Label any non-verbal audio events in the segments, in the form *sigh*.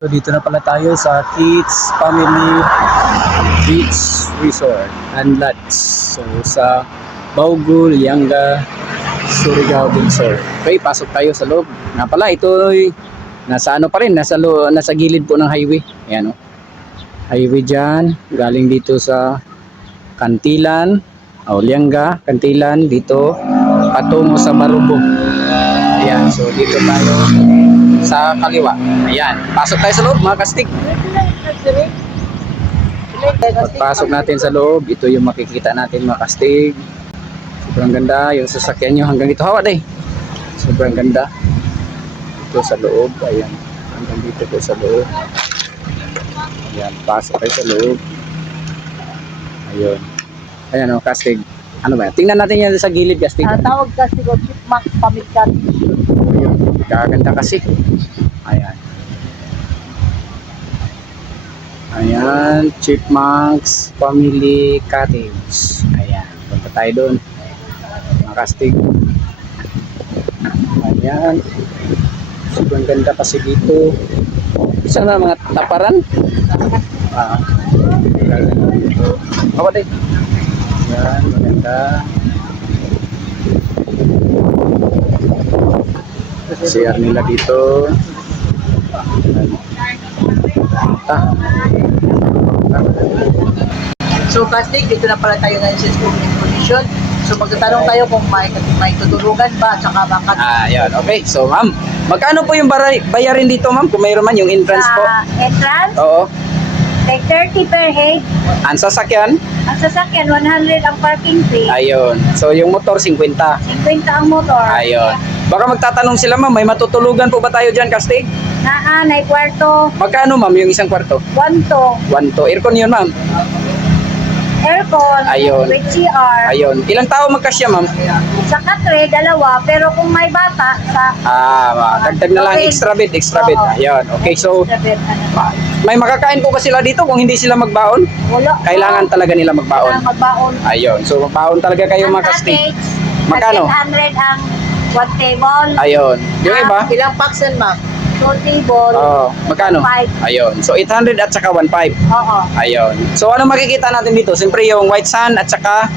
So dito na pala tayo sa Kids Family Beach Resort and Lodge. So sa Baugul, Lianga, Surigao del Sur. Okay, pasok tayo sa loob. Nga pala, ito ay nasa ano pa rin, nasa, lo, nasa gilid po ng highway. Ayan o. Highway dyan, galing dito sa Kantilan, o Lianga, Kantilan, dito, patungo sa Marubo. Ayan, so dito tayo sa kaliwa. Ayan, pasok tayo sa loob mga kastik. Pagpasok natin sa loob, ito yung makikita natin mga kastig. Sobrang ganda, yung sasakyan nyo hanggang dito. Hawa day. Sobrang ganda. Ito sa loob, ayan. Hanggang dito po sa loob. Ayan, pasok tayo sa loob. Ayun. Ayan o, kastig. Ano ba? Tingnan natin yan sa gilid, kastig. Ah, tawag kasi ko chipmunk pamigkat. Ayun. Kaganda kasi. Ayan. Ayan, Chipmunks Family Cottage. Ayan, punta tayo doon. Mga kastig. Ayan. Sobrang ganda kasi dito. Isa na mga taparan. Ah. gaganda dito. Ako din. Ayan, maganda. CR nila dito. Ah, So plastic, dito na pala tayo ngayon sa school information. So magtatanong tayo kung may, may tutulungan ba at saka bakit. ah, yun. Okay, so ma'am, magkano po yung baray, bayarin dito ma'am kung mayroon man yung entrance po? Sa entrance, Oo. like 30 per head. Ang sasakyan? Ang sasakyan, 100 ang parking fee. Ayun. So yung motor, 50. 50 ang motor. Ayun. Baka magtatanong sila ma'am, may matutulugan po ba tayo dyan, Kastig? Naa, na kwarto, Magkano ma'am yung isang kwarto? 1 to, 1 to. Aircon yun ma'am. aircon, Ayun. with CR. Ayun. Ilang tao magkasya ma'am? Sa katre, dalawa, pero kung may bata, sa Ah, ma- dagdag na lang extra bed, extra bed. Oo. Ayun. Okay, so bed, ano, ma- may makakain po ba sila dito kung hindi sila magbaon? wala. Kailangan talaga nila magbaon. Kailangan magbaon. Ayun. So magbaon talaga kayo Ang mga cottage, Magkano? 100 ang one table, Ayun. Yung iba? Ilang packs yan, ma'am? two table, Oh, magkano? Five. Ayun. So 800 at saka 1.5. oo. Ayun. So ano makikita natin dito? Siyempre yung white sand at saka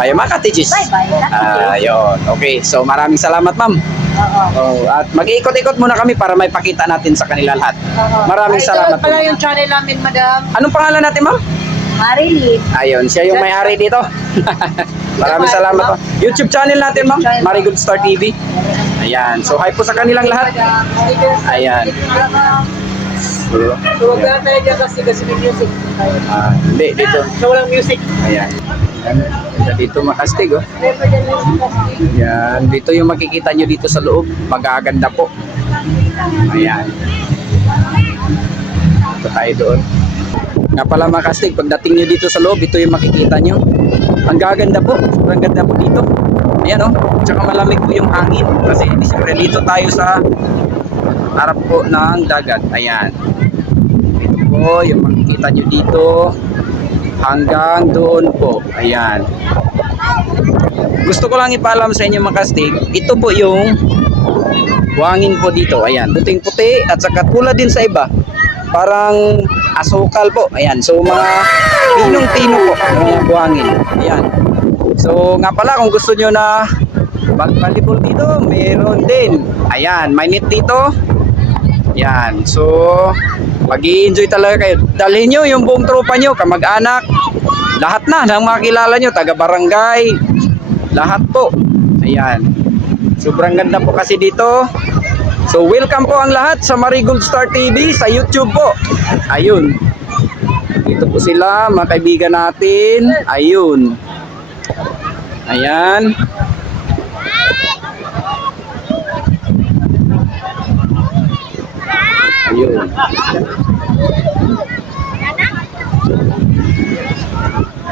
ayun, mga cottages. Bye-bye. Ah, ayun. Okay. So maraming salamat, ma'am. Oo. Oh, at mag-iikot-ikot muna kami para may pakita natin sa kanila lahat. Oo. Maraming Ay, ito salamat. pala po. yung channel namin, madam. Anong pangalan natin, ma'am? Marilyn. Ayun, siya yung may-ari dito. *laughs* Maraming salamat po. YouTube channel natin, ma'am. Marigold Star TV. Ayan. So, hi po sa kanilang lahat. Ayan. So, huwag dyan kasi kasi may music. ah, hindi, dito. So walang music. Ayan. Ayan. Ganda dito makastig, oh. Ayan. Dito yung makikita nyo dito sa loob. Magaganda po. Ayan. Ito tayo doon. Nga pala mga kastig, pagdating nyo dito sa loob, ito yung makikita nyo. Ang gaganda po. Sobrang ganda po dito. Ayan oh. Tsaka malamig po yung hangin. Kasi siyempre dito tayo sa harap po ng dagat. Ayan. Ito po yung makikita nyo dito. Hanggang doon po. Ayan. Gusto ko lang ipaalam sa inyo mga kastig, ito po yung buhangin po dito. Ayan, puting-puti at saka tulad din sa iba. Parang asukal po. Ayan, so mga pinong-pino po mga buhangin. Ayan. So nga pala kung gusto nyo na mag-volleyball dito, meron din. Ayan, may net dito. Ayan, so mag enjoy talaga kayo. Dalhin nyo yung buong tropa nyo, kamag-anak, lahat na ng mga kilala nyo, taga-barangay, lahat po. Ayan. Sobrang ganda po kasi dito. So welcome po ang lahat sa Marigold Star TV sa YouTube po. Ayun. Dito po sila, mga kaibigan natin. Ayun. Ayan. Ayun.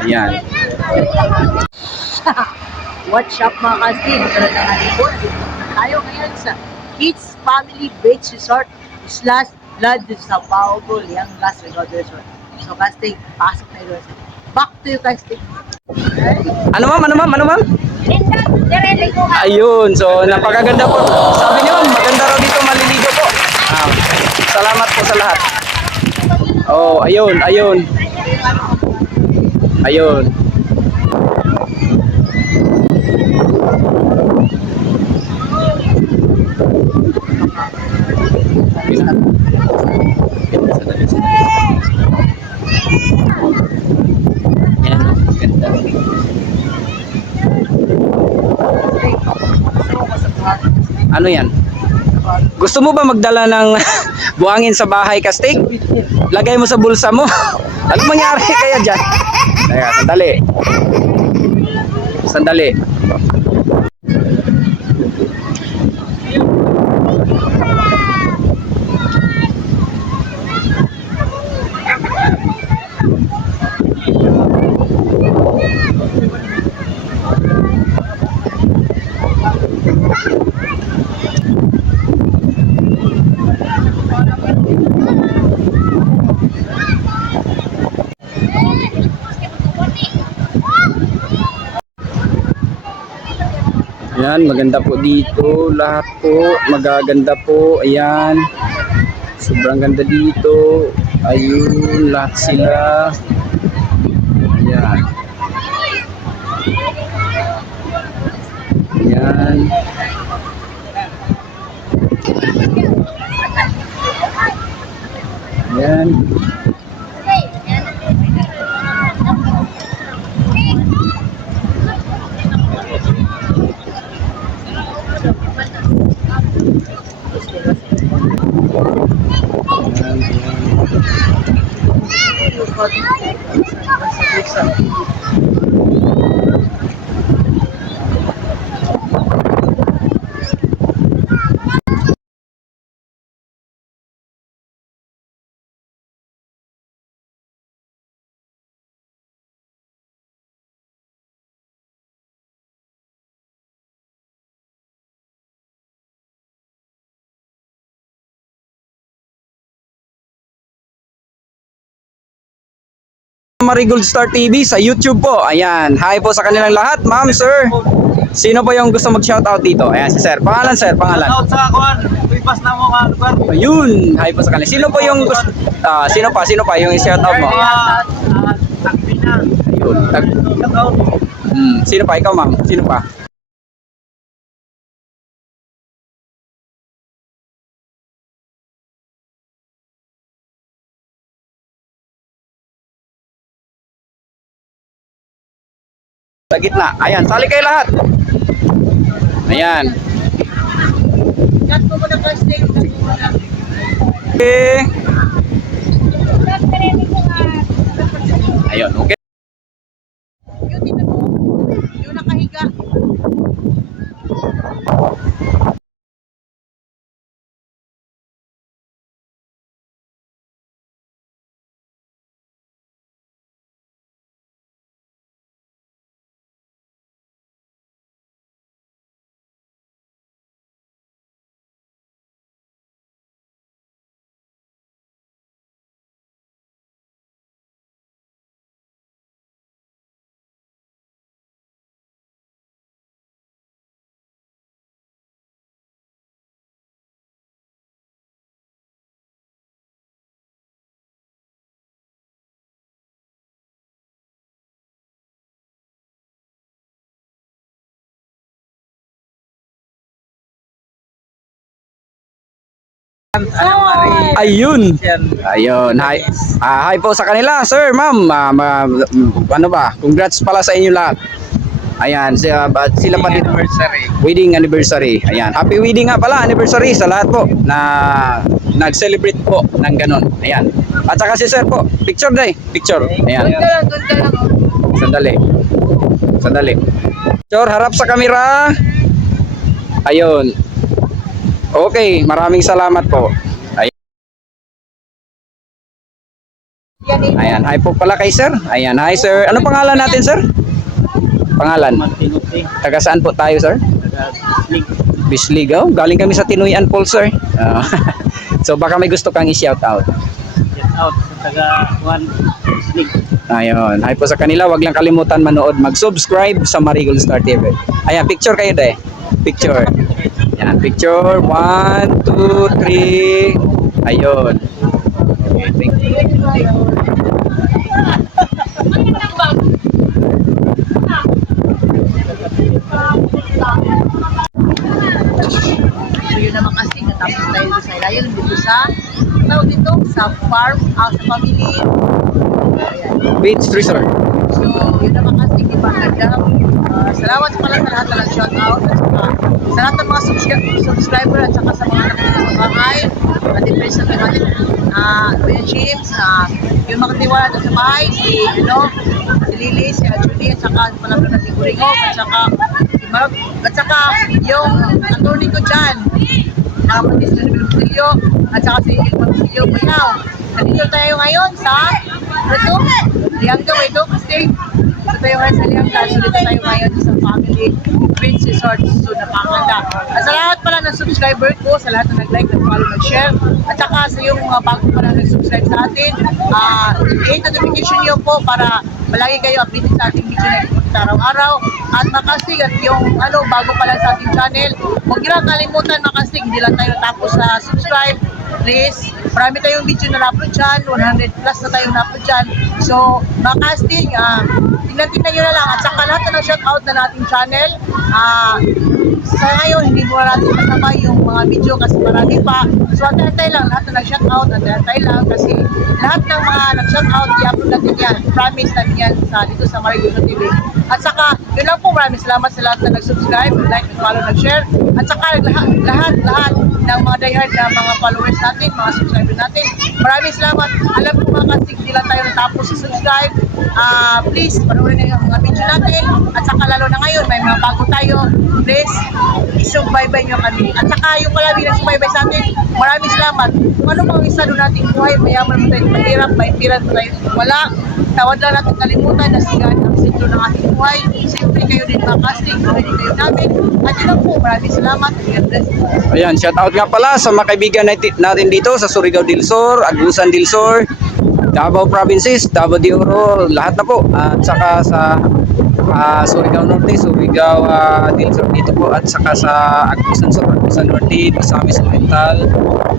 Ayan. *laughs* What's up mga kastig? Ng halipon. Tayo ngayon sa Kids Family Beach Resort slash Blood sa Paogo, Liang Las Regato Resort. So kastig, pasok tayo doon. Back to you kastig. Ano ma'am? Ano ma'am? Ano ma'am? Ayun, so napakaganda po. Sabi niyo maganda raw dito maliligo po. Ah, sa Salamat po sa lahat. Oh, ayun, ayun. Ayun. Ano yan? Gusto mo ba magdala ng *laughs* buhangin sa bahay, Kastig? Lagay mo sa bulsa mo. *laughs* Ano mangyari kaya dyan? Teka, sandali. Sandali. Ayan, maganda po dito. Lahat po, magaganda po. Ayan. Sobrang ganda dito. Ayun, lahat sila. Ayan. Ayan. Ayan. Marigold Star TV sa YouTube po. Ayan. Hi po sa kanilang lahat, ma'am, sir. Sino po yung gusto mag-shoutout dito? Ayan, si sir. Pangalan, sir. Pangalan. Out sa kuan, ipas na mo lugar. Ayun. Hi po sa kanila. Sino po yung gusto... ah, sino pa? Sino pa yung mo? Mga takpi na. Ayun. Tag-. Hmm, Sino pa? Ikaw, ma'am. Sino pa? Sa gitna. Ayan, sali kayo lahat. Ayan. Okay. Ayun, okay. Ayun. Ayun. Hi. Ah, hi po sa kanila, sir, ma'am. Ah, ma- ano ba? Congrats pala sa inyo lahat. Ayan, sila, ba- sila pa din. Anniversary. Wedding anniversary. Ayan. Happy wedding nga pala, anniversary sa lahat po na nag-celebrate po ng ganun. Ayan. At saka si sir po, picture day. Picture. Ayan. Lang. Sandali. Sandali. Picture, harap sa kamera. Ayun. Okay, maraming salamat po. Ayan. Yan. Ayan, hi po pala kay sir. Ayan, hi sir. Ano pangalan natin sir? Pangalan. Taga saan po tayo sir? Taga Slig. Bisligaw. Galing kami sa Tinuyan Paul sir. Ah, *laughs* so baka may gusto kang i-shout out. Shout out sa taga kuan Slig. Ayun. Hi po sa kanila. Huwag lang kalimutan manood. Mag-subscribe sa Marigold Star TV. Ayan, picture kayo de. Picture. Yan, picture. One, two, three. Ayun. Okay, thank you. Yun naman kasi, natapos tayo sa ilayan, dito sa, tawag dito, sa farm, ah, sa family. Ayan. Beach Resort. Yun naman kasi, di ba, kagam. Uh, salamat pala sa lahat na nag-shoutout at saka sa lahat ng mga subscri- subscriber at saka sa mga nakikinig sa bahay. Ating friends at ating uh, Kuya James, uh, yung mga tiwala doon sa bahay, si, ano, si Lily, si Julie, at saka pala doon natin Kuringo, at saka si at saka yung attorney ko dyan, na Batis na Bilbilyo, at saka si Ilma Bilbilyo, Bayaw. Nandito tayo ngayon sa, ano to? Liangga, wait, ito, kasi dito tayo ngayon sa Liangga, so dito tayo ngayon sa family beach resort, so napakaganda. At sa lahat pala ng subscriber ko, sa lahat na nag-like, nag-follow, nag-share, at saka sa yung mga bago pala nag-subscribe sa atin, ah, hit notification nyo po para palagi kayo updated sa ating video na ito araw-araw. At makasig at yung ano, bago pa lang sa ating channel, huwag nyo kalimutan makasig, hindi lang tayo tapos sa subscribe, please. Marami tayong video na na-upload dyan, 100 plus na tayong na-upload dyan. So, makasting, ah, tingnan-tingnan nyo na lang. At saka lahat na ng-shoutout na nating channel, ah, sa ngayon, hindi mo natin masabay yung mga video kasi marami pa. So, antay lang, lahat na nag-shoutout, antay lang kasi lahat ng mga nag-shoutout, i-upload natin yan. Promise natin yan sa, dito sa Marigoso TV. At saka, yun lang po, maraming salamat sa lahat na nag-subscribe, nag-like, nag-follow, nag-share. At saka, lahat, lahat, ng mga diehard na mga followers natin, mga subscriber natin. Maraming salamat. Alam ko mga kasig, hindi lang tayo natapos sa subscribe. Ah, please, panoorin niyo yung mga video natin. At saka lalo na ngayon, may mga bago tayo. Please, isubaybay niyo kami. At saka yung palagi na subaybay sa atin, maraming salamat. Kung ano mga isa doon nating buhay, mayaman tayo mahirap, mo tayo wala. Tawad lang natin kalimutan na sigan ang sentro ng ating buhay. Siyempre kayo din mga casting, din kayo namin. At yun lang po, maraming salamat. God. Ayan, shout out nga pala sa mga kaibigan nati- natin dito sa Surigao del Sur, Agusan del Sur, Davao Provinces, Davao de Oro, lahat na po. At saka sa ah, Surigao Norte, Surigao ah, del Sur dito po at saka sa Agusan Sur, Agusan Norte, Misamis Oriental,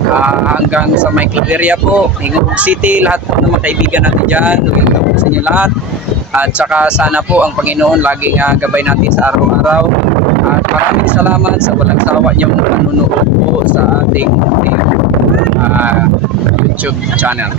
ah, hanggang sa may Claveria po, Hingog City, lahat po ng mga kaibigan natin dyan. Welcome po sa inyo lahat. At saka sana po ang Panginoon laging ah, gabay natin sa araw-araw. At maraming salamat sa walang sawa niyong panunood po sa ating ah, YouTube channel.